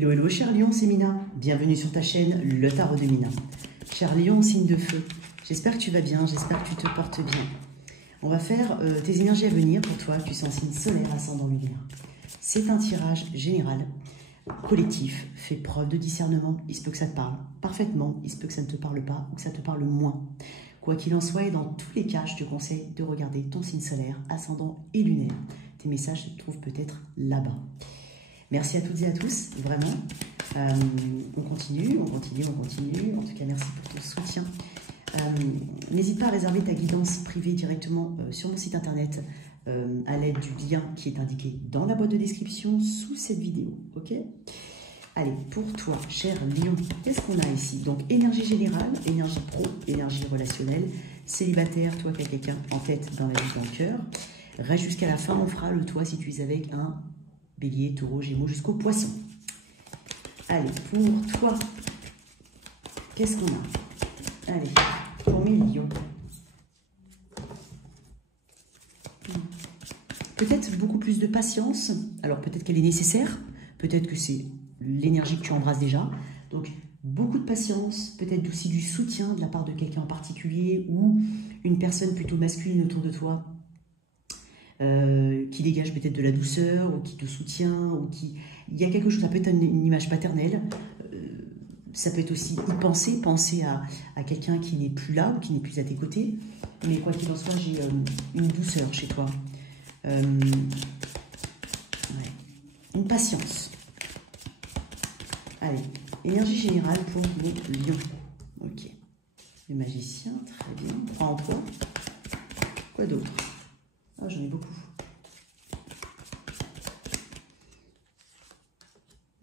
Hello, hello, cher Lion, c'est Mina. Bienvenue sur ta chaîne, le Tarot de Mina. Cher Lion, signe de feu, j'espère que tu vas bien, j'espère que tu te portes bien. On va faire tes énergies à venir pour toi, tu es en signe solaire, ascendant lunaire. C'est un tirage général, collectif, fais preuve de discernement. Il se peut que ça te parle parfaitement, il se peut que ça ne te parle pas ou que ça te parle moins. Quoi qu'il en soit, et dans tous les cas, je te conseille de regarder ton signe solaire, ascendant et lunaire. Tes messages se trouvent peut-être là-bas. Merci à toutes et à tous, vraiment. On continue. En tout cas, merci pour ton soutien. N'hésite pas à réserver ta guidance privée directement sur mon site internet à l'aide du lien qui est indiqué dans la boîte de description sous cette vidéo. Ok ? Allez, pour toi, cher Lion, qu'est-ce qu'on a ici? Donc, énergie générale, énergie pro, énergie relationnelle, célibataire, toi qui as quelqu'un en tête dans la vie, dans le cœur. Reste jusqu'à la fin, on fera le toi si tu es avec un Bélier, Taureau, Gémeaux jusqu'au Poisson. Allez, pour toi, qu'est-ce qu'on a? Allez, pour mes lions. Peut-être beaucoup plus de patience. Alors, peut-être qu'elle est nécessaire. Peut-être que c'est l'énergie que tu embrasses déjà. Donc, beaucoup de patience. Peut-être aussi du soutien de la part de quelqu'un en particulier ou une personne plutôt masculine autour de toi. Qui dégage peut-être de la douceur ou qui te soutient ou qui... Il y a quelque chose, ça peut être une image paternelle, ça peut être aussi y penser à quelqu'un qui n'est plus là ou qui n'est plus à tes côtés, mais quoi qu'il en soit, j'ai une douceur chez toi, ouais. Une patience. Allez, énergie générale pour les lions. Ok, le magicien, très bien, prends en toi. Quoi d'autre? Ah, j'en ai beaucoup.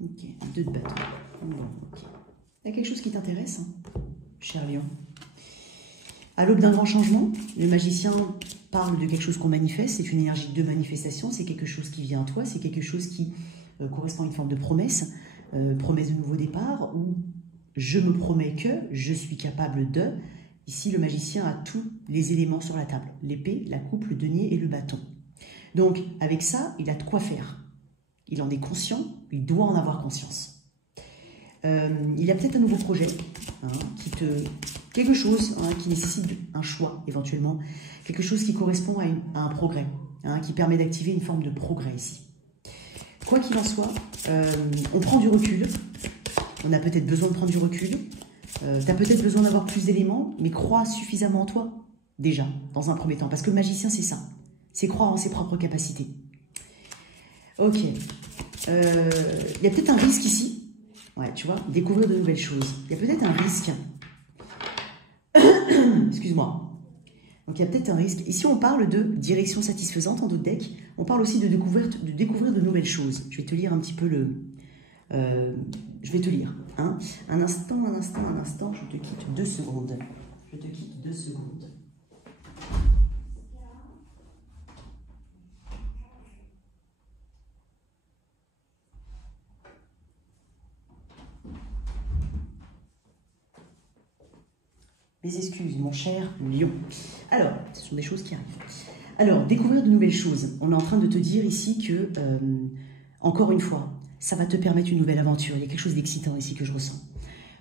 Ok, 2 de bâton. Bon, ok. Il y a quelque chose qui t'intéresse, hein, cher Lion. À l'aube d'un grand changement, le magicien parle de quelque chose qu'on manifeste. C'est une énergie de manifestation. C'est quelque chose qui vient à toi. C'est quelque chose qui correspond à une forme de promesse. Promesse de nouveau départ ou je me promets que je suis capable de... Ici, le magicien a tous les éléments sur la table. L'épée, la coupe, le denier et le bâton. Donc, avec ça, il a de quoi faire. Il en est conscient, il doit en avoir conscience. Il a peut-être un nouveau projet, hein, quelque chose qui nécessite un choix, éventuellement. Quelque chose qui correspond à un progrès, hein, qui permet d'activer une forme de progrès ici. Quoi qu'il en soit, on prend du recul. On a peut-être besoin de prendre du recul. Tu as peut-être besoin d'avoir plus d'éléments, mais crois suffisamment en toi, déjà, dans un premier temps. Parce que le magicien, c'est ça. C'est croire en ses propres capacités. Ok. Il y a peut-être un risque ici. Ouais, tu vois, découvrir de nouvelles choses. Il y a peut-être un risque. Excuse-moi. Donc, il y a peut-être un risque. Ici, on parle de direction satisfaisante en d'autres decks. On parle aussi de découvrir de nouvelles choses. Je vais te lire un petit peu le... je vais te lire. Hein. Un instant, je te quitte 2 secondes. Je te quitte 2 secondes. Mes excuses, mon cher Lion. Alors, ce sont des choses qui arrivent. Alors, découvrir de nouvelles choses. On est en train de te dire ici que, encore une fois, ça va te permettre une nouvelle aventure. Il y a quelque chose d'excitant ici que je ressens.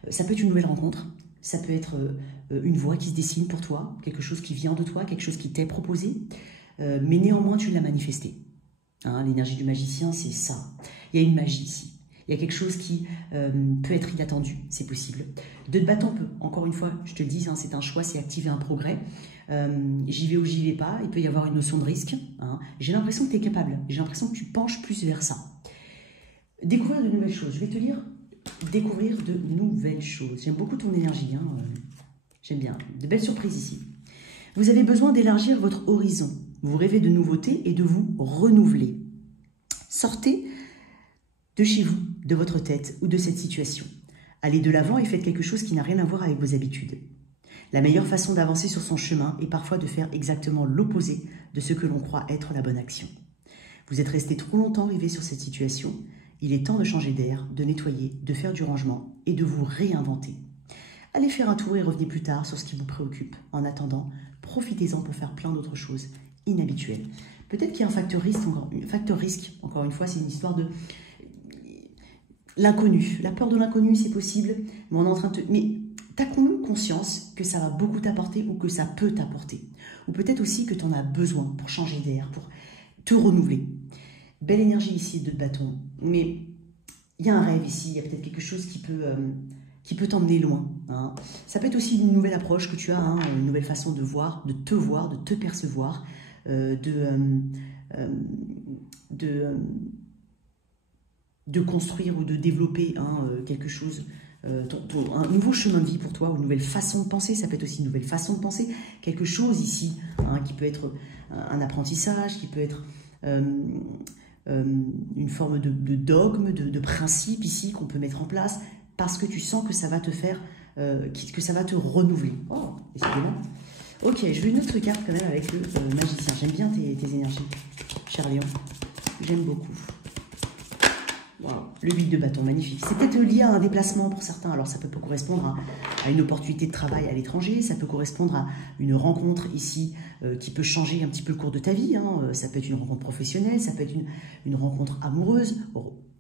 Ça peut être une nouvelle rencontre. Ça peut être une voie qui se dessine pour toi. Quelque chose qui vient de toi, quelque chose qui t'est proposé. Mais néanmoins, tu l'as manifesté. Hein, l'énergie du magicien, c'est ça. Il y a une magie ici. Il y a quelque chose qui peut être inattendu, c'est possible. 2 de bâton peut, encore une fois, je te le dis, hein, c'est un choix, c'est activer un progrès. J'y vais ou j'y vais pas, il peut y avoir une notion de risque. Hein. J'ai l'impression que tu es capable, j'ai l'impression que tu penches plus vers ça. Découvrir de nouvelles choses, je vais te lire découvrir de nouvelles choses. J'aime beaucoup ton énergie, hein, j'aime bien. De belles surprises ici. Vous avez besoin d'élargir votre horizon. Vous rêvez de nouveautés et de vous renouveler. Sortez de chez vous, de votre tête ou de cette situation. Allez de l'avant et faites quelque chose qui n'a rien à voir avec vos habitudes. La meilleure façon d'avancer sur son chemin est parfois de faire exactement l'opposé de ce que l'on croit être la bonne action. Vous êtes resté trop longtemps rivé sur cette situation. Il est temps de changer d'air, de nettoyer, de faire du rangement et de vous réinventer. Allez faire un tour et revenez plus tard sur ce qui vous préoccupe. En attendant, profitez-en pour faire plein d'autres choses inhabituelles. Peut-être qu'il y a un facteur risque, encore une fois, c'est une histoire de... l'inconnu. La peur de l'inconnu, c'est possible, mais on est en train de mais tu as conscience que ça va beaucoup t'apporter ou que ça peut t'apporter. Ou peut-être aussi que tu en as besoin pour changer d'air, pour te renouveler. Belle énergie ici de bâton. Mais il y a un rêve ici, il y a peut-être quelque chose qui peut t'emmener loin. Hein. Ça peut être aussi une nouvelle approche que tu as, hein, une nouvelle façon de voir, de te percevoir, de construire ou de développer hein, quelque chose, un nouveau chemin de vie pour toi, une nouvelle façon de penser. Ça peut être aussi une nouvelle façon de penser, quelque chose ici hein, qui peut être un apprentissage, qui peut être une forme de dogme, de principe ici qu'on peut mettre en place parce que tu sens que ça va te faire, que ça va te renouveler. Oh, décidément. Ok, je veux une autre carte quand même avec le magicien. J'aime bien tes énergies, cher Lion. J'aime beaucoup. Wow. Le 8 de bâton, magnifique. C'est peut-être lié à un déplacement pour certains. Alors ça peut correspondre à une opportunité de travail à l'étranger, ça peut correspondre à une rencontre ici qui peut changer un petit peu le cours de ta vie. Hein. Ça peut être une rencontre professionnelle, ça peut être une rencontre amoureuse,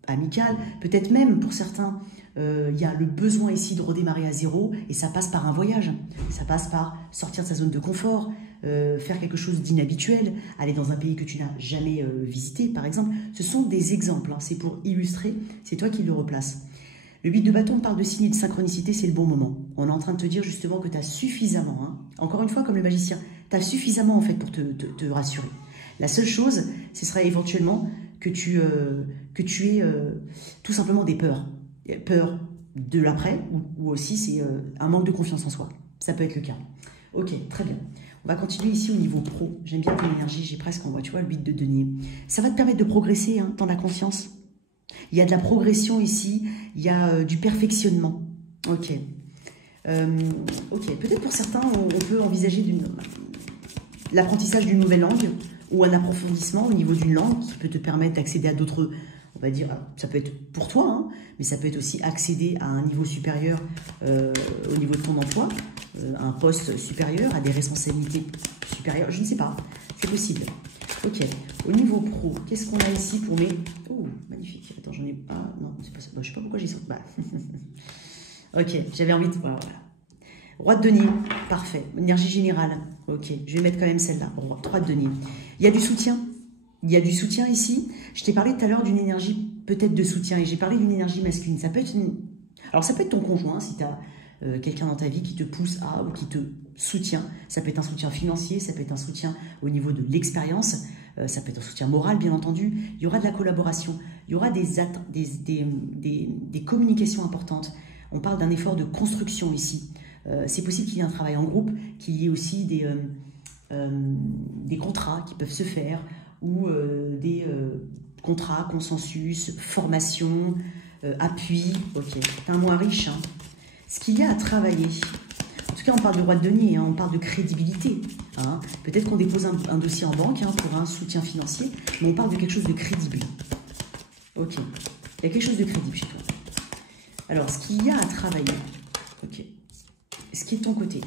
amicale. Peut-être même pour certains, il y a le besoin ici de redémarrer à zéro et ça passe par un voyage. Ça passe par sortir de sa zone de confort, faire quelque chose d'inhabituel, aller dans un pays que tu n'as jamais visité, par exemple. Ce sont des exemples, hein. C'est pour illustrer, c'est toi qui le replaces. Le 8 de bâton parle de signe et de synchronicité, c'est le bon moment. On est en train de te dire justement que tu as suffisamment, hein, encore une fois comme le magicien, tu as suffisamment en fait pour te rassurer. La seule chose, ce serait éventuellement que tu aies tout simplement des peurs. Peur de l'après, ou aussi c'est un manque de confiance en soi. Ça peut être le cas. Ok, très bien. On va continuer ici au niveau pro. J'aime bien ton énergie, j'ai presque, on voit, tu vois, le 8 de denier. Ça va te permettre de progresser hein, dans la confiance. Il y a de la progression ici, il y a du perfectionnement. Ok. Ok, peut-être pour certains, on peut envisager l'apprentissage d'une nouvelle langue ou un approfondissement au niveau d'une langue qui peut te permettre d'accéder à d'autres, on va dire, ça peut être pour toi, hein, mais ça peut être aussi accéder à un niveau supérieur au niveau de ton emploi, un poste supérieur, à des responsabilités supérieures, je ne sais pas, c'est possible. Ok, au niveau pro, qu'est-ce qu'on a ici pour mes... Oh, magnifique, attends, j'en ai... Ah, non, c'est pas ça, je sais pas pourquoi j'ai ça. Bah. Ok, j'avais envie de... Voilà. Roi de denier, parfait, énergie générale, ok, je vais mettre quand même celle-là, roi de denier. Il y a du soutien. Il y a du soutien ici. Je t'ai parlé tout à l'heure d'une énergie peut-être de soutien et j'ai parlé d'une énergie masculine. Ça peut être Alors ça peut être ton conjoint si tu as quelqu'un dans ta vie qui te pousse à ou qui te soutient. Ça peut être un soutien financier, ça peut être un soutien au niveau de l'expérience, ça peut être un soutien moral bien entendu. Il y aura de la collaboration, il y aura des communications importantes. On parle d'un effort de construction ici. C'est possible qu'il y ait un travail en groupe, qu'il y ait aussi des contrats qui peuvent se faire ou des contrats, consensus, formation, appui. Ok, t'es un mois riche. Hein. Ce qu'il y a à travailler, en tout cas on parle de roi de denier, hein, on parle de crédibilité. Hein. Peut-être qu'on dépose un dossier en banque hein, pour un soutien financier, mais on parle de quelque chose de crédible. Ok, il y a quelque chose de crédible chez toi. Alors, ce qu'il y a à travailler, ok, ce qui est de ton côté,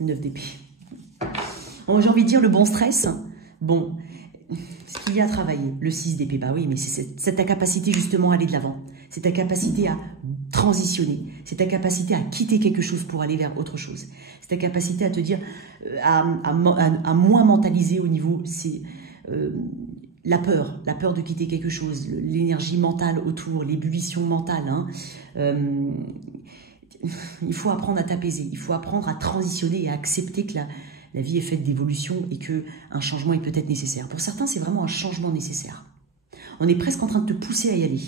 9 d'épée. J'ai envie de dire le bon stress. Bon, ce qu'il y a à travailler, le 6 d'épée, bah oui, mais c'est ta capacité justement à aller de l'avant. C'est ta capacité à transitionner. C'est ta capacité à quitter quelque chose pour aller vers autre chose. C'est ta capacité à te dire, à moins mentaliser au niveau, c'est la peur de quitter quelque chose, l'énergie mentale autour, l'ébullition mentale. Hein. Il faut apprendre à t'apaiser, il faut apprendre à transitionner et à accepter que la vie est faite d'évolution et qu'un changement est peut-être nécessaire. Pour certains, c'est vraiment un changement nécessaire. On est presque en train de te pousser à y aller.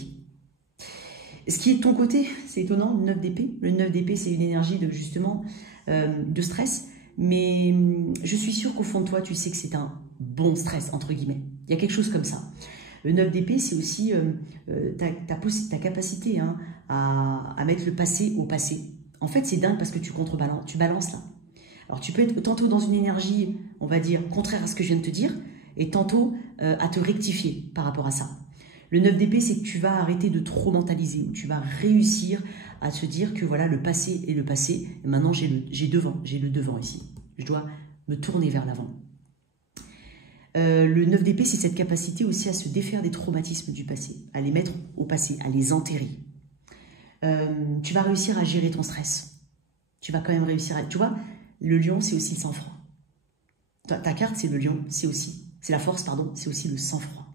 Ce qui est de ton côté, c'est étonnant, le 9 d'épée. Le 9 d'épée, c'est une énergie de justement de stress. Mais je suis sûre qu'au fond de toi, tu sais que c'est un bon stress, entre guillemets. Il y a quelque chose comme ça. Le 9 d'épée, c'est aussi ta capacité hein, à mettre le passé au passé. En fait, c'est dingue parce que tu balances là. Alors, tu peux être tantôt dans une énergie, on va dire, contraire à ce que je viens de te dire, et tantôt à te rectifier par rapport à ça. Le 9 d'épée, c'est que tu vas arrêter de trop mentaliser. Tu vas réussir à te dire que voilà, le passé est le passé. Et maintenant, j'ai le devant ici. Je dois me tourner vers l'avant. Le 9 d'épée, c'est cette capacité aussi à se défaire des traumatismes du passé, à les mettre au passé, à les enterrer. Tu vas réussir à gérer ton stress. Tu vas quand même réussir à... Tu vois, le lion, c'est aussi le sang-froid. Ta carte, c'est le lion, c'est la force, pardon, c'est aussi le sang-froid.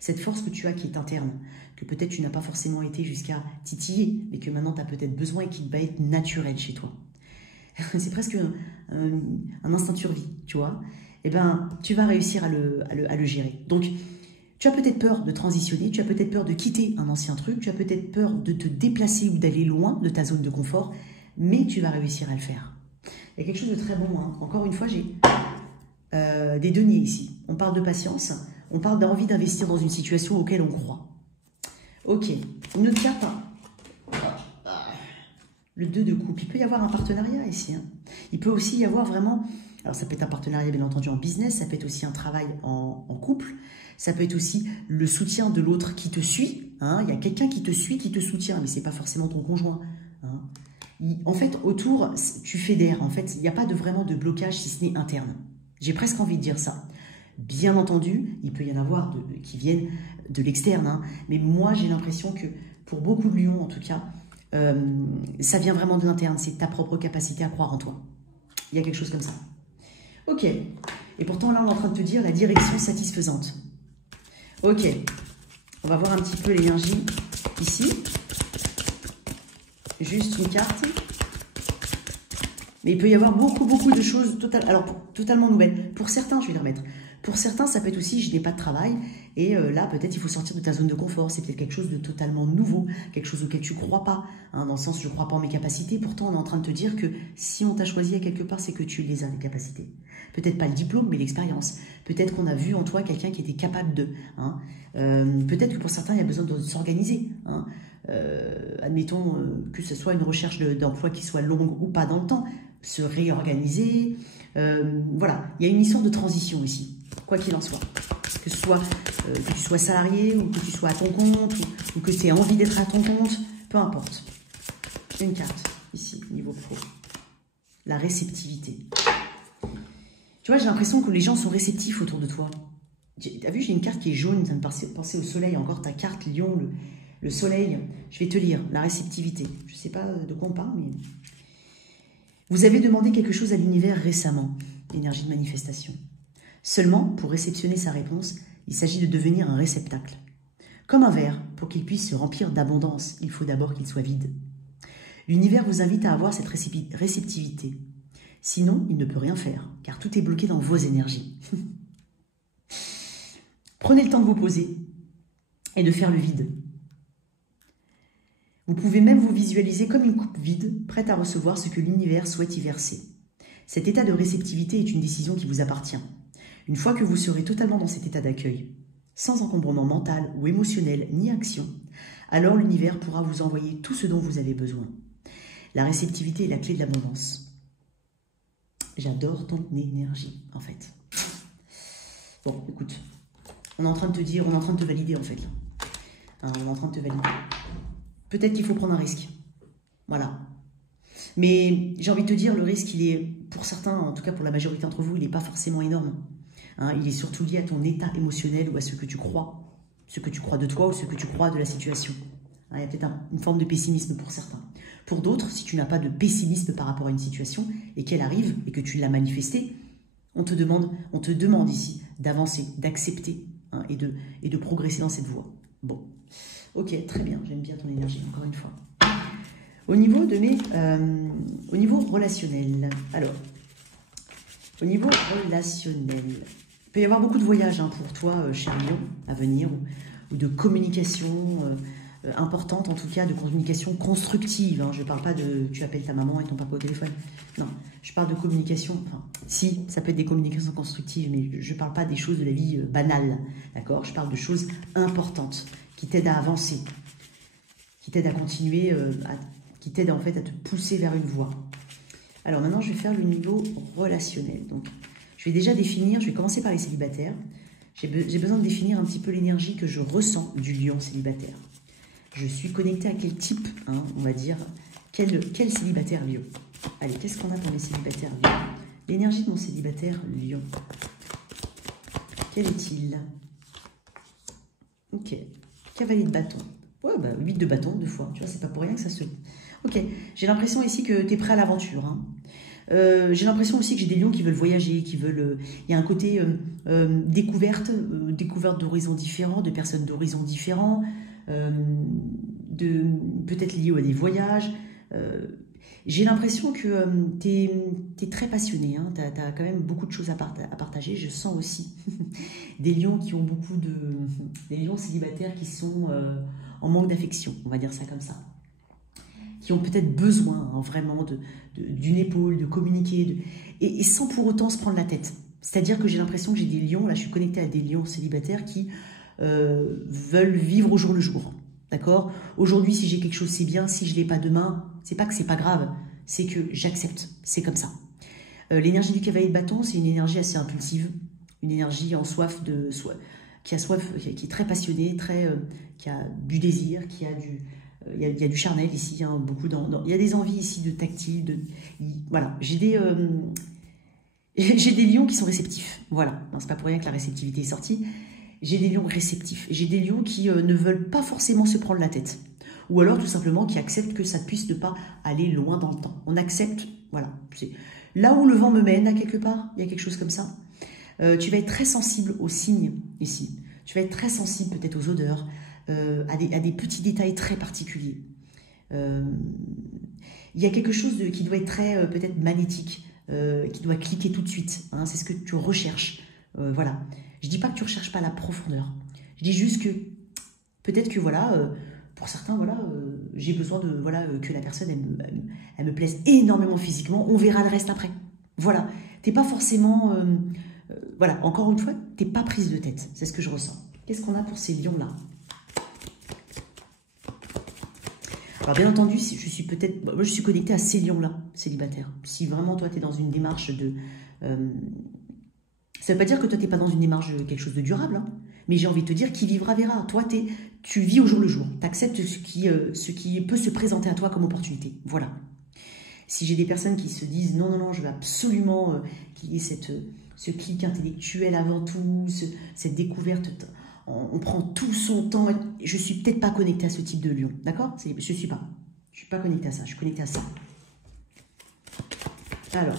Cette force que tu as qui est interne, que peut-être tu n'as pas forcément été jusqu'à titiller, mais que maintenant tu as peut-être besoin et qui va être naturel chez toi. C'est presque un instinct de survie, tu vois. Eh bien, tu vas réussir à le gérer. Donc, tu as peut-être peur de transitionner, tu as peut-être peur de quitter un ancien truc, tu as peut-être peur de te déplacer ou d'aller loin de ta zone de confort, mais tu vas réussir à le faire. Il y a quelque chose de très bon, hein. Encore une fois, j'ai des deniers ici. On parle de patience, on parle d'envie d'investir dans une situation auquel on croit. Ok, une autre carte. Le 2 de coupe. Il peut y avoir un partenariat ici. Hein. Il peut aussi y avoir vraiment... Alors, ça peut être un partenariat, bien entendu, en business. Ça peut être aussi un travail en couple. Ça peut être aussi le soutien de l'autre qui te suit. Hein. Il y a quelqu'un qui te suit, qui te soutient, mais ce n'est pas forcément ton conjoint. Hein. En fait, autour, tu fédères. En fait, il n'y a pas vraiment de blocage, si ce n'est interne. J'ai presque envie de dire ça. Bien entendu, il peut y en avoir qui viennent de l'externe. Hein. Mais moi, j'ai l'impression que, pour beaucoup de lions, en tout cas, ça vient vraiment de l'interne. C'est ta propre capacité à croire en toi. Il y a quelque chose comme ça. Ok. Et pourtant, là, on est en train de te dire la direction satisfaisante. Ok. On va voir un petit peu l'énergie ici. Juste une carte. Mais il peut y avoir beaucoup de choses totalement nouvelles. Pour certains, je vais les remettre. Pour certains, ça peut être aussi, je n'ai pas de travail. Et là, peut-être, il faut sortir de ta zone de confort. C'est peut-être quelque chose de totalement nouveau. Quelque chose auquel tu ne crois pas. Hein, dans le sens, je ne crois pas en mes capacités. Pourtant, on est en train de te dire que si on t'a choisi à quelque part, c'est que tu les as, les capacités. Peut-être pas le diplôme, mais l'expérience. Peut-être qu'on a vu en toi quelqu'un qui était capable de. Hein. Peut-être que pour certains, il y a besoin de s'organiser. Hein. Admettons que ce soit une recherche d'emploi qui soit longue ou pas dans le temps. Se réorganiser. Voilà, il y a une histoire de transition ici, quoi qu'il en soit. Que ce soit que tu sois salarié ou que tu sois à ton compte ou que tu aies envie d'être à ton compte, peu importe. Une carte ici, niveau pro. La réceptivité. Tu vois, j'ai l'impression que les gens sont réceptifs autour de toi. Tu as vu, j'ai une carte qui est jaune, ça me penser au soleil. Encore ta carte lion, le soleil. Je vais te lire, la réceptivité. Je ne sais pas de quoi on parle, mais... Vous avez demandé quelque chose à l'univers récemment, énergie de manifestation. Seulement, pour réceptionner sa réponse, il s'agit de devenir un réceptacle. Comme un verre, pour qu'il puisse se remplir d'abondance, il faut d'abord qu'il soit vide. L'univers vous invite à avoir cette réceptivité. Sinon, il ne peut rien faire, car tout est bloqué dans vos énergies. Prenez le temps de vous poser et de faire le vide. Vous pouvez même vous visualiser comme une coupe vide, prête à recevoir ce que l'univers souhaite y verser. Cet état de réceptivité est une décision qui vous appartient. Une fois que vous serez totalement dans cet état d'accueil, sans encombrement mental ou émotionnel ni action, alors l'univers pourra vous envoyer tout ce dont vous avez besoin. La réceptivité est la clé de l'abondance. J'adore ton énergie, en fait. Bon, écoute, on est en train de te dire, on est en train de te valider, en fait. Hein, on est en train de te valider. Peut-être qu'il faut prendre un risque. Voilà. Mais j'ai envie de te dire, le risque, il est, pour certains, en tout cas pour la majorité d'entre vous, il n'est pas forcément énorme. Hein, il est surtout lié à ton état émotionnel ou à ce que tu crois. Ce que tu crois de toi ou ce que tu crois de la situation. Hein, il y a peut-être une forme de pessimisme pour certains. Pour d'autres, si tu n'as pas de pessimisme par rapport à une situation et qu'elle arrive et que tu l'as manifestée, on te demande ici d'avancer, d'accepter, hein, et de progresser dans cette voie. Bon. Ok, très bien, j'aime bien ton énergie, encore une fois. Au niveau au niveau relationnel, alors, au niveau relationnel, il peut y avoir beaucoup de voyages, hein, pour toi, cher Lion, à venir, ou de communication importante, en tout cas, de communication constructive. Hein. Je ne parle pas de tu appelles ta maman et ton papa au téléphone. Non, je parle de communication, enfin, si, ça peut être des communications constructives, mais je ne parle pas des choses de la vie banale, d'accord? Je parle de choses importantes, qui t'aident à avancer, qui t'aident à continuer, qui t'aident en fait à te pousser vers une voie. Alors maintenant, je vais faire le niveau relationnel. Donc, je vais déjà définir, je vais commencer par les célibataires. J'ai besoin de définir un petit peu l'énergie que je ressens du lion célibataire. Je suis connectée à quel type, hein, on va dire, quel célibataire lion. Allez, qu'est-ce qu'on a pour les célibataires lion? L'énergie de mon célibataire lion. Quel est-il? Ok. Cavalier de bâton. Ouais, bah 8 de bâton, 2 fois. Tu vois, c'est pas pour rien que ça se... Ok. J'ai l'impression ici que tu es prêt à l'aventure. Hein. J'ai l'impression aussi que j'ai des lions qui veulent voyager, qui veulent... Il y a un côté découverte, découverte d'horizons différents, de personnes d'horizons différents, peut-être liés à des voyages. J'ai l'impression que tu es très passionné, hein, tu as quand même beaucoup de choses à partager. Je sens aussi des lions qui ont beaucoup de... des lions célibataires qui sont en manque d'affection, on va dire ça comme ça. Qui ont peut-être besoin hein, vraiment d'une épaule, de communiquer, et sans pour autant se prendre la tête. C'est-à-dire que j'ai l'impression que j'ai des lions, là je suis connectée à des lions célibataires qui veulent vivre au jour le jour. D'accord? Aujourd'hui, si j'ai quelque chose, c'est bien. Si je ne l'ai pas demain, c'est pas que c'est pas grave, c'est que j'accepte. C'est comme ça. L'énergie du cavalier de bâton, c'est une énergie assez impulsive, une énergie en soif qui est très passionnée, qui a du désir, qui a du... Il y a du charnel ici, hein, beaucoup il y a des envies ici de tactile, voilà. J'ai des lions qui sont réceptifs, voilà. C'est pas pour rien que la réceptivité est sortie. J'ai des lions réceptifs, j'ai des lions qui ne veulent pas forcément se prendre la tête, ou alors tout simplement qui acceptent que ça puisse ne pas aller loin dans le temps. On accepte, voilà. Là où le vent me mène, à quelque part, il y a quelque chose comme ça. Tu vas être très sensible aux signes ici, tu vas être très sensible peut-être aux odeurs, à des petits détails très particuliers. Il y a quelque chose qui doit être très peut-être magnétique, qui doit cliquer tout de suite. Hein, c'est ce que tu recherches. Voilà. Je ne dis pas que tu ne recherches pas la profondeur. Je dis juste que peut-être que voilà, pour certains, voilà, j'ai besoin de que la personne elle me plaise énormément physiquement. On verra le reste après. Voilà. Tu n'es pas forcément... voilà, encore une fois, tu n'es pas prise de tête. C'est ce que je ressens. Qu'est-ce qu'on a pour ces lions-là? Alors bien entendu, moi je suis connectée à ces lions-là, célibataires. Si vraiment toi tu es dans une démarche de... ça ne veut pas dire que toi tu n'es pas dans une démarche de quelque chose de durable, hein, mais j'ai envie de te dire, qui vivra verra. Toi tu vis au jour le jour, tu acceptes ce qui peut se présenter à toi comme opportunité. Voilà. Si j'ai des personnes qui se disent non, je veux absolument qu'il y ait ce clic intellectuel avant tout, cette découverte... On prend tout son temps. Je ne suis peut-être pas connectée à ce type de lion. D'accord? Je ne suis pas. Je ne suis pas connectée à ça. Je suis connectée à ça. Alors,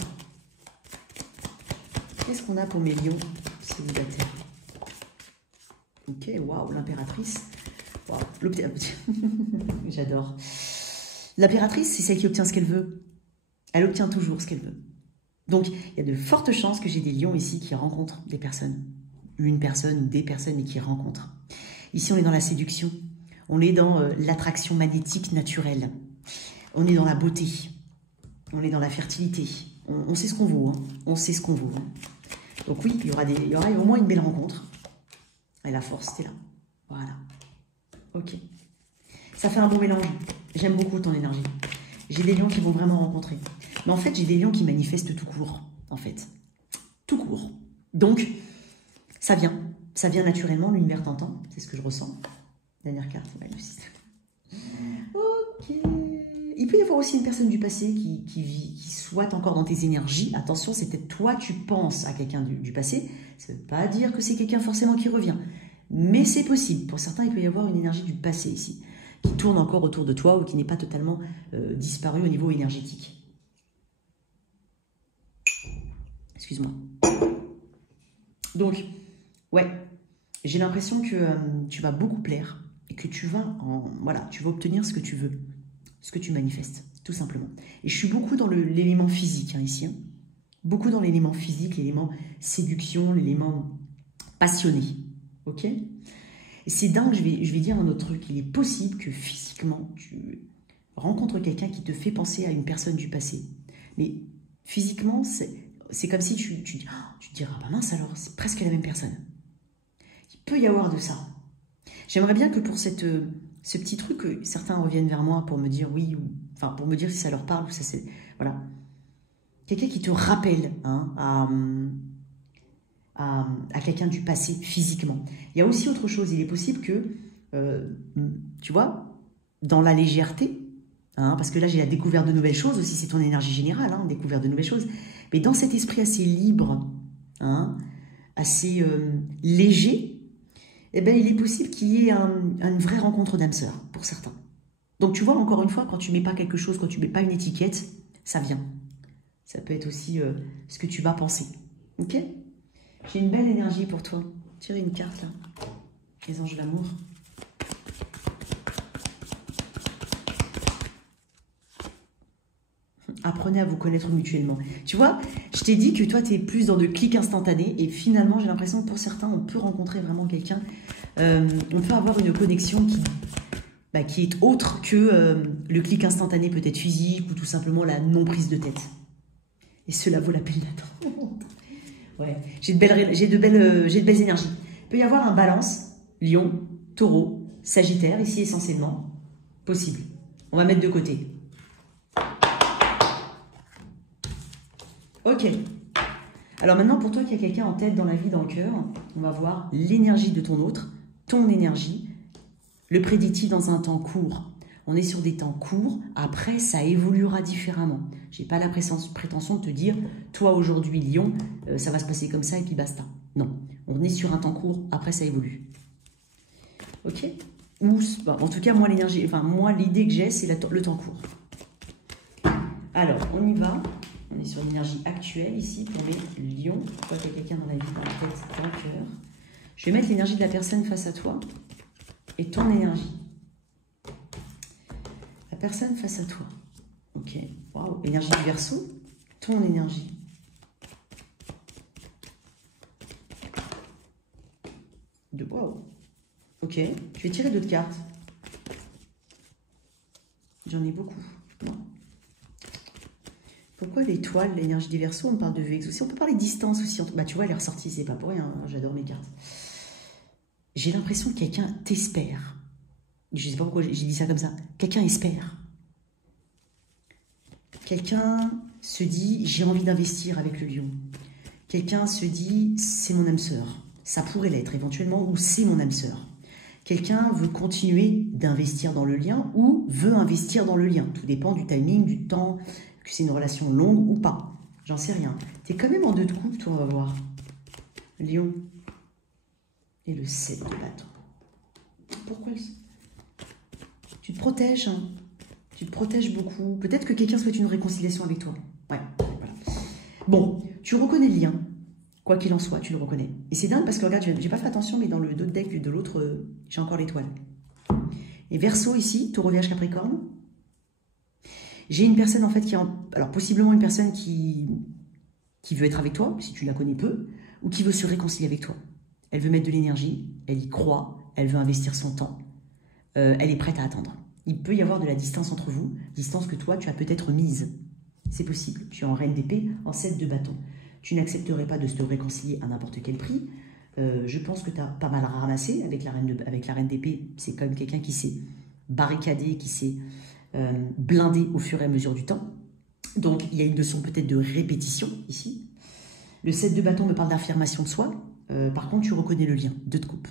qu'est-ce qu'on a pour mes lions célibataires? Ok, waouh, l'impératrice. Wow, j'adore. L'impératrice, c'est celle qui obtient ce qu'elle veut. Elle obtient toujours ce qu'elle veut. Donc, il y a de fortes chances que j'ai des lions ici qui rencontrent des personnes. Une personne ou des personnes, mais qui rencontrent. Ici, on est dans la séduction. On est dans l'attraction magnétique naturelle. On est dans la beauté. On est dans la fertilité. On sait ce qu'on vaut. Hein. On sait ce qu'on vaut. Hein. Donc oui, il y aura au moins une belle rencontre. Et la force, c'est là. Voilà. Ok. Ça fait un bon mélange. J'aime beaucoup ton énergie. J'ai des lions qui vont vraiment rencontrer. Mais en fait, j'ai des lions qui manifestent tout court. En fait. Tout court. Donc... ça vient naturellement, l'univers t'entend, c'est ce que je ressens. Dernière carte, c'est le système. Ok. Il peut y avoir aussi une personne du passé qui soit encore dans tes énergies. Attention, c'est peut-être toi, tu penses à quelqu'un du passé. Ça ne veut pas dire que c'est quelqu'un forcément qui revient. Mais c'est possible. Pour certains, il peut y avoir une énergie du passé ici, qui tourne encore autour de toi ou qui n'est pas totalement disparue au niveau énergétique. Excuse-moi. Donc... ouais, j'ai l'impression que tu vas beaucoup plaire et que tu vas obtenir ce que tu veux, ce que tu manifestes, tout simplement. Et je suis beaucoup dans l'élément physique, hein, ici. Hein. Beaucoup dans l'élément physique, l'élément séduction, l'élément passionné. Ok? Et c'est dingue, je vais dire un autre truc. Il est possible que physiquement, tu rencontres quelqu'un qui te fait penser à une personne du passé. Mais physiquement, c'est comme si tu te diras, ah bah mince alors, c'est presque la même personne. Il peut y avoir de ça. J'aimerais bien que pour ce petit truc, certains reviennent vers moi pour me dire oui, enfin pour me dire si ça leur parle ou ça c'est... Voilà. Quelqu'un qui te rappelle hein, à quelqu'un du passé physiquement. Il y a aussi autre chose. Il est possible que, tu vois, dans la légèreté, hein, parce que là j'ai la découverte de nouvelles choses aussi, c'est ton énergie générale, hein, découverte de nouvelles choses, mais dans cet esprit assez libre, hein, assez léger, eh ben, il est possible qu'il y ait une vraie rencontre d'âme sœur, pour certains. Donc tu vois, encore une fois, quand tu ne mets pas quelque chose, quand tu ne mets pas une étiquette, ça vient. Ça peut être aussi ce que tu vas penser. Ok? J'ai une belle énergie pour toi. Tirez une carte, là. Les anges de l'amour. Apprenez à vous connaître mutuellement. Tu vois, je t'ai dit que toi, tu es plus dans de clics instantanés. Et finalement, j'ai l'impression que pour certains, on peut rencontrer vraiment quelqu'un. On peut avoir une connexion qui est autre que le clic instantané, peut-être physique, ou tout simplement la non-prise de tête. Et cela vaut la peine d'attendre. Ouais, j'ai de belles énergies. Il peut y avoir un balance, lion, taureau, sagittaire, ici essentiellement. Possible. On va mettre de côté. Ok. Alors maintenant, pour toi qui a quelqu'un en tête, dans la vie, dans le cœur, on va voir l'énergie de ton autre, ton énergie, le prédictif dans un temps court. On est sur des temps courts, après ça évoluera différemment. Je n'ai pas la prétention de te dire, toi aujourd'hui Lion, ça va se passer comme ça et puis basta. Non, on est sur un temps court, après ça évolue. Ok? Ou, en tout cas, moi l'énergie, enfin moi l'idée que j'ai, c'est le temps court. Alors, on y va. On est sur l'énergie actuelle ici pour les lions. Toi, tu as quelqu'un dans la vie, dans la tête, dans le cœur. Je vais mettre l'énergie de la personne face à toi et ton énergie. La personne face à toi. Ok. Waouh. Énergie du Verseau. Ton énergie. Waouh. Ok. Je vais tirer d'autres cartes. J'en ai beaucoup. Non. Pourquoi l'étoile, l'énergie des Verseaux, on parle de Vex aussi. On peut parler de distance aussi. Bah, tu vois, elle est ressortie, c'est pas pour rien. Hein. J'adore mes cartes. J'ai l'impression que quelqu'un t'espère. Je ne sais pas pourquoi j'ai dit ça comme ça. Quelqu'un espère. Quelqu'un se dit, j'ai envie d'investir avec le lion. Quelqu'un se dit, c'est mon âme sœur. Ça pourrait l'être éventuellement, ou c'est mon âme sœur. Quelqu'un veut continuer d'investir dans le lien ou veut investir dans le lien. Tout dépend du timing, du temps, que c'est une relation longue ou pas. J'en sais rien. Tu es quand même en 2 de coupe, toi, on va voir. Lion. Et le 7 de bâton. Pourquoi tu te protèges, hein. Tu te protèges beaucoup. Peut-être que quelqu'un souhaite une réconciliation avec toi. Ouais, voilà. Bon, tu reconnais le lien. Quoi qu'il en soit, tu le reconnais. Et c'est dingue parce que, regarde, j'ai pas fait attention, mais dans le dos de deck de l'autre, j'ai encore l'étoile. Et Verseau ici, Taureau, Vierge, Capricorne. J'ai une personne, en fait, alors, possiblement une personne qui veut être avec toi, si tu la connais peu, ou qui veut se réconcilier avec toi. Elle veut mettre de l'énergie, elle y croit, elle veut investir son temps. Elle est prête à attendre. Il peut y avoir de la distance entre vous, distance que toi, tu as peut-être mise. C'est possible. Tu es en reine d'épée, en 7 de bâton. Tu n'accepterais pas de te réconcilier à n'importe quel prix. Je pense que tu as pas mal ramassé avec la reine d'épée. C'est quand même quelqu'un qui s'est barricadé, qui s'est blindé au fur et à mesure du temps. Donc, il y a une notion peut-être de répétition ici. Le 7 de bâton me parle d'affirmation de soi. Par contre, tu reconnais le lien, 2 de coupe.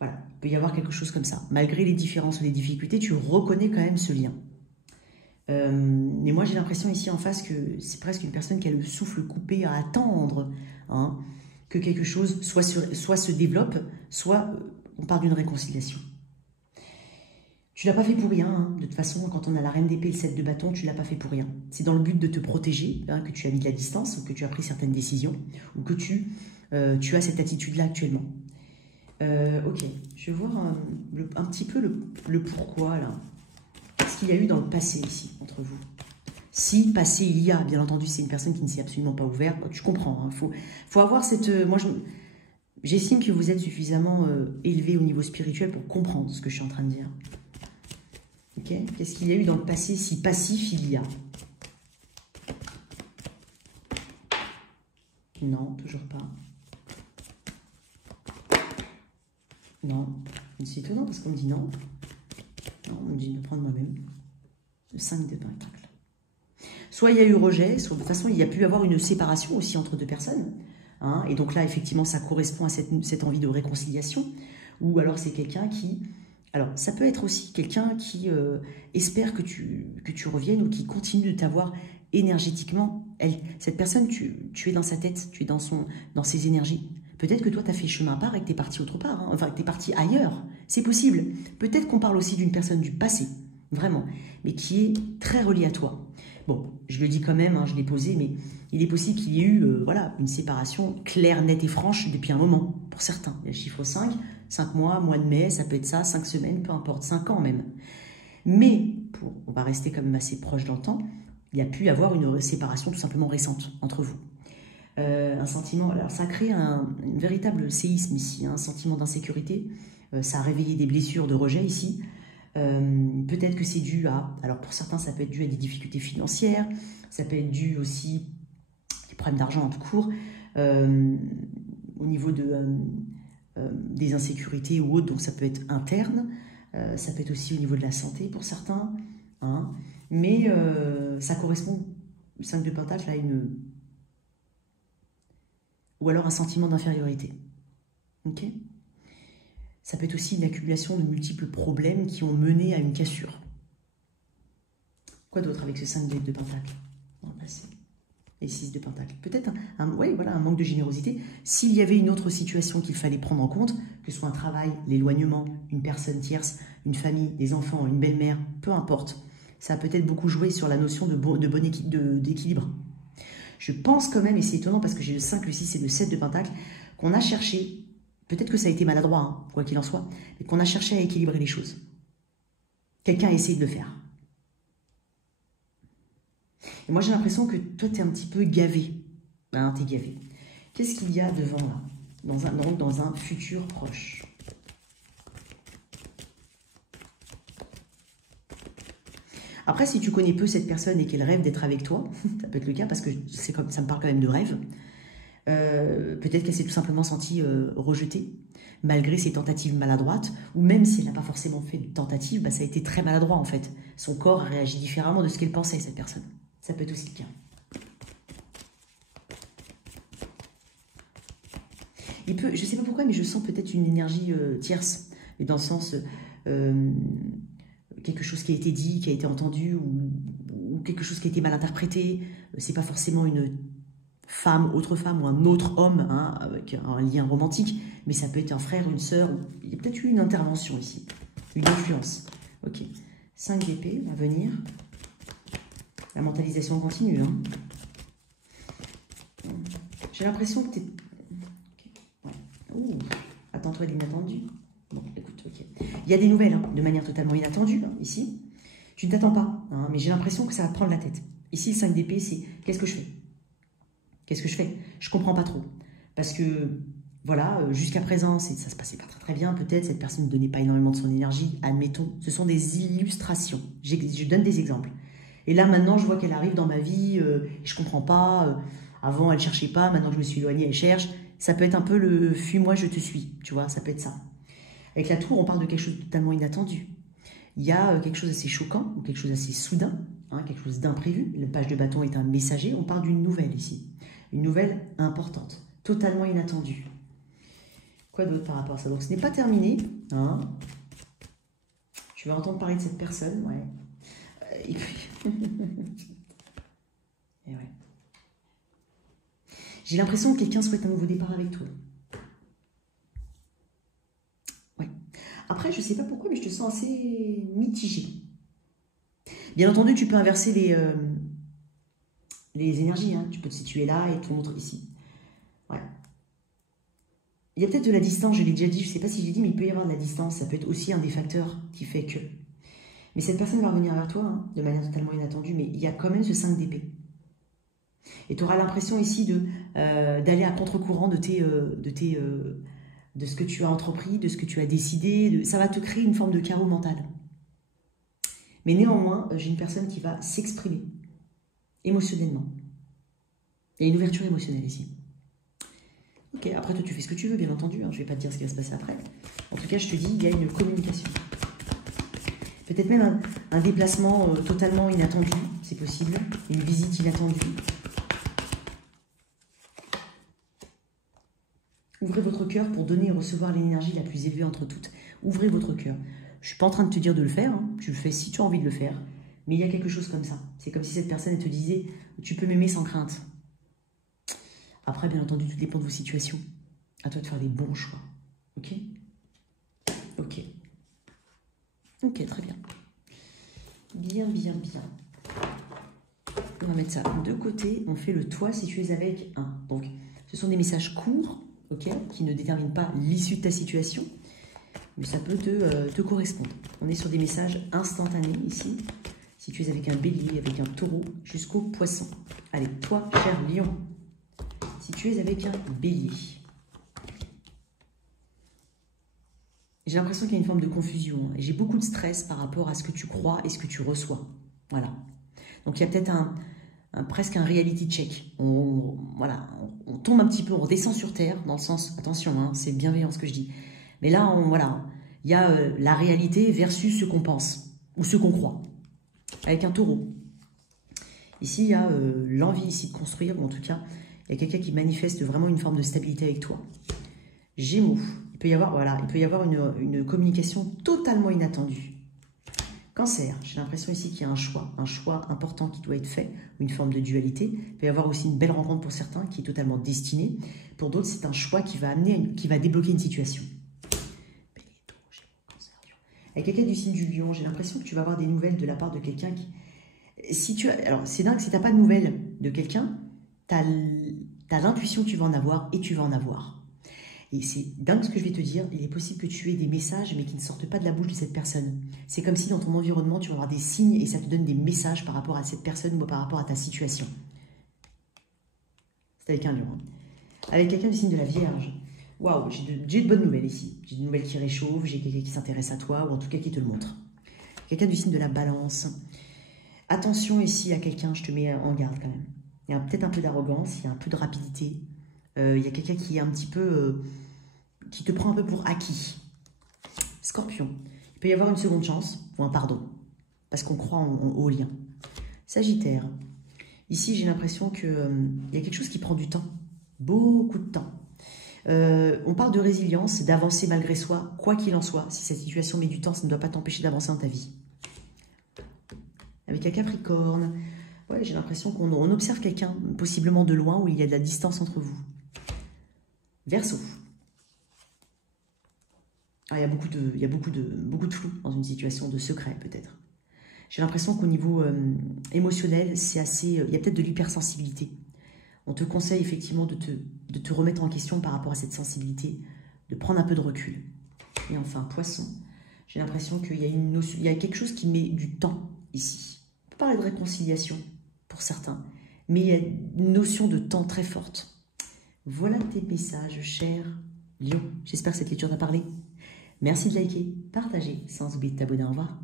Voilà, il peut y avoir quelque chose comme ça. Malgré les différences ou les difficultés, tu reconnais quand même ce lien. Mais moi, j'ai l'impression ici en face que c'est presque une personne qui a le souffle coupé à attendre hein, que quelque chose soit se développe, soit on parle d'une réconciliation. Tu ne l'as pas fait pour rien. Hein. De toute façon, quand on a la reine d'épée et le 7 de bâton, tu ne l'as pas fait pour rien. C'est dans le but de te protéger, hein, que tu as mis de la distance, que tu as pris certaines décisions, ou que tu as cette attitude-là actuellement. Ok, je vais voir un petit peu le pourquoi, là. Qu'est-ce qu'il y a eu dans le passé, ici, entre vous? Si passé il y a, bien entendu, c'est une personne qui ne s'est absolument pas ouverte, tu comprends, hein, faut avoir cette... moi, j'estime que vous êtes suffisamment élevé au niveau spirituel pour comprendre ce que je suis en train de dire. Ok? Qu'est-ce qu'il y a eu dans le passé, si passif il y a? Non, toujours pas. Non, c'est étonnant parce qu'on me dit non. Non, on me dit de prendre moi-même. Le 5 de pentacle. Soit il y a eu rejet, soit de toute façon il y a pu avoir une séparation aussi entre 2 personnes. Hein, et donc là, effectivement, ça correspond à cette envie de réconciliation. Ou alors c'est quelqu'un qui... Alors, ça peut être aussi quelqu'un qui espère que tu reviennes ou qui continue de t'avoir énergétiquement. Cette personne, tu es dans sa tête, tu es dans ses énergies. Peut-être que toi, tu as fait chemin à part et que tu es parti autre part, hein. Enfin, que tu es parti ailleurs. C'est possible. Peut-être qu'on parle aussi d'une personne du passé, vraiment, mais qui est très reliée à toi. Bon, je le dis quand même, hein, je l'ai posé, mais il est possible qu'il y ait eu voilà, une séparation claire, nette et franche depuis un moment, pour certains. Il y a le chiffre 5, 5 mois, mois de mai, ça peut être ça, 5 semaines, peu importe, 5 ans même. Mais, on va rester quand même assez proche dans le temps, il y a pu y avoir une séparation tout simplement récente entre vous. Un sentiment, alors ça a créé un véritable séisme ici, hein, un sentiment d'insécurité, ça a réveillé des blessures de rejet ici. Peut-être que c'est dû à, alors pour certains ça peut être dû à des difficultés financières, ça peut être dû aussi à des problèmes d'argent en tout court, au niveau des insécurités ou autres, donc ça peut être interne, ça peut être aussi au niveau de la santé pour certains, hein, mais ça correspond, le 5 de Pentacle, à une... ou alors un sentiment d'infériorité, ok ? Ça peut être aussi une accumulation de multiples problèmes qui ont mené à une cassure. Quoi d'autre avec ce 5 de Pentacle dans le passé? Et 6 de Pentacle. Peut-être ouais, voilà, un manque de générosité. S'il y avait une autre situation qu'il fallait prendre en compte, que ce soit un travail, l'éloignement, une personne tierce, une famille, des enfants, une belle-mère, peu importe, ça a peut-être beaucoup joué sur la notion d'équilibre. Je pense quand même, et c'est étonnant parce que j'ai le 5, le 6 et le 7 de Pentacle, qu'on a cherché... Peut-être que ça a été maladroit, hein, quoi qu'il en soit, mais qu'on a cherché à équilibrer les choses. Quelqu'un a essayé de le faire. Et moi, j'ai l'impression que toi, tu es un petit peu gavé. Ben, tu es gavé. Qu'est-ce qu'il y a devant, là, dans un futur proche? Après, si tu connais peu cette personne et qu'elle rêve d'être avec toi, ça peut être le cas, parce que ça me parle quand même de rêve. Peut-être qu'elle s'est tout simplement sentie rejetée, malgré ses tentatives maladroites, ou même si elle n'a pas forcément fait de tentative, bah, ça a été très maladroit en fait. Son corps a réagi différemment de ce qu'elle pensait, cette personne. Ça peut être aussi le cas. Je ne sais pas pourquoi, mais je sens peut-être une énergie tierce, et dans le sens, quelque chose qui a été dit, qui a été entendu, ou quelque chose qui a été mal interprété. C'est pas forcément une... femme, autre femme ou un autre homme, hein, avec un lien romantique, mais ça peut être un frère, une sœur, il y a peut-être eu une intervention ici, une influence. Ok, 5 d'épée à venir, la mentalisation continue. Hein. J'ai l'impression que tu es... Okay. Ouais. Attends-toi à l'inattendu. Bon, écoute, ok. Il y a des nouvelles, hein, de manière totalement inattendue, hein, ici. Tu ne t'attends pas, hein, mais j'ai l'impression que ça va te prendre la tête. Ici, le 5 d'épée, c'est qu'est-ce que je fais? Qu'est-ce que je fais? Je comprends pas trop. Parce que, voilà, jusqu'à présent, ça se passait pas très, très bien. Peut-être cette personne ne donnait pas énormément de son énergie. Admettons, ce sont des illustrations. Je donne des exemples. Et là, maintenant, je vois qu'elle arrive dans ma vie. Je comprends pas. Avant, elle cherchait pas. Maintenant que je me suis éloignée, elle cherche. Ça peut être un peu le « fuis-moi, je te suis ». Tu vois, ça peut être ça. Avec la tour, on parle de quelque chose de totalement inattendu. Il y a quelque chose d'assez choquant ou quelque chose d'assez soudain, hein, quelque chose d'imprévu. Le page de bâton est un messager. On parle d'une nouvelle ici. Une nouvelle importante, totalement inattendue. Quoi d'autre par rapport à ça? Donc ce n'est pas terminé. Hein. Tu vas entendre parler de cette personne, ouais. Et puis... et ouais. J'ai l'impression que quelqu'un souhaite un nouveau départ avec toi. Ouais. Après, je ne sais pas pourquoi, mais je te sens assez mitigé. Bien entendu, tu peux inverser les énergies. Hein. Tu peux te situer là et ton autre ici. Ouais. Il y a peut-être de la distance, je l'ai déjà dit, je ne sais pas si j'ai dit, mais il peut y avoir de la distance. Ça peut être aussi un des facteurs qui fait que... Mais cette personne va revenir vers toi, hein, de manière totalement inattendue, mais il y a quand même ce 5 d'épée. Et tu auras l'impression ici d'aller à contre-courant de ce que tu as entrepris, de ce que tu as décidé. Ça va te créer une forme de chaos mental. Mais néanmoins, j'ai une personne qui va s'exprimer émotionnellement. Il y a une ouverture émotionnelle ici. Ok, après toi tu fais ce que tu veux, bien entendu. Hein, je ne vais pas te dire ce qui va se passer après. En tout cas, je te dis, il y a une communication. Peut-être même un déplacement totalement inattendu, c'est possible. Une visite inattendue. Ouvrez votre cœur pour donner et recevoir l'énergie la plus élevée entre toutes. Ouvrez votre cœur. Je ne suis pas en train de te dire de le faire. Hein. Tu le fais si tu as envie de le faire. Mais il y a quelque chose comme ça. C'est comme si cette personne te disait « Tu peux m'aimer sans crainte ». Après, bien entendu, tout dépend de vos situations. À toi de faire les bons choix. Ok? Ok. Ok, très bien. Bien, bien, bien. On va mettre ça de côté. On fait le toi si tu es avec un. Donc, ce sont des messages courts, ok, qui ne déterminent pas l'issue de ta situation, mais ça peut te correspondre. On est sur des messages instantanés ici. Si tu es avec un bélier, avec un taureau, jusqu'au poisson. Allez, toi, cher lion, si tu es avec un bélier. J'ai l'impression qu'il y a une forme de confusion. Et j'ai beaucoup de stress par rapport à ce que tu crois et ce que tu reçois. Voilà. Donc, il y a peut-être presque un reality check. Voilà, on tombe un petit peu, on redescend sur terre, dans le sens, attention, hein, c'est bienveillant ce que je dis. Mais là, voilà, il y a la réalité versus ce qu'on pense, ou ce qu'on croit. Avec un taureau. Ici, il y a l'envie ici de construire, ou en tout cas, il y a quelqu'un qui manifeste vraiment une forme de stabilité avec toi. Gémeaux. Il peut y avoir, voilà, il peut y avoir une communication totalement inattendue. Cancer, j'ai l'impression ici qu'il y a un choix important qui doit être fait, une forme de dualité. Il peut y avoir aussi une belle rencontre pour certains qui est totalement destinée. Pour d'autres, c'est un choix qui va débloquer une situation. Avec quelqu'un du signe du lion, j'ai l'impression que tu vas avoir des nouvelles de la part de quelqu'un qui... Alors, c'est dingue, si tu n'as pas de nouvelles de quelqu'un, tu as l'intuition que tu vas en avoir et tu vas en avoir. Et c'est dingue ce que je vais te dire, il est possible que tu aies des messages mais qui ne sortent pas de la bouche de cette personne. C'est comme si dans ton environnement, tu vas avoir des signes et ça te donne des messages par rapport à cette personne ou par rapport à ta situation. C'est avec un lion. Avec quelqu'un du signe de la Vierge. Waouh, j'ai de bonnes nouvelles ici. J'ai des nouvelles qui réchauffent, j'ai quelqu'un qui s'intéresse à toi ou en tout cas qui te le montre. Quelqu'un du signe de la Balance. Attention ici à quelqu'un, je te mets en garde quand même. Il y a peut-être un peu d'arrogance, il y a un peu de rapidité. Il y a quelqu'un qui est un petit peu... qui te prend un peu pour acquis. Scorpion. Il peut y avoir une seconde chance ou un pardon. Parce qu'on croit au lien. Sagittaire. Ici, j'ai l'impression qu'il y a quelque chose qui prend du temps. Beaucoup de temps. On parle de résilience, d'avancer malgré soi, quoi qu'il en soit. Si cette situation met du temps, ça ne doit pas t'empêcher d'avancer dans ta vie. Avec un Capricorne, ouais, j'ai l'impression qu'on observe quelqu'un, possiblement de loin, où il y a de la distance entre vous. Verseau. Ah, il y a beaucoup de flou dans une situation de secret, peut-être. J'ai l'impression qu'au niveau émotionnel, c'est assez... il y a peut-être de l'hypersensibilité. On te conseille effectivement de te remettre en question par rapport à cette sensibilité, de prendre un peu de recul. Et enfin, Poisson. J'ai l'impression qu'il y a quelque chose qui met du temps ici. On peut parler de réconciliation pour certains, mais il y a une notion de temps très forte. Voilà tes messages, cher Lion. J'espère que cette lecture t'a parlé. Merci de liker, partager, sans oublier de t'abonner. Au revoir.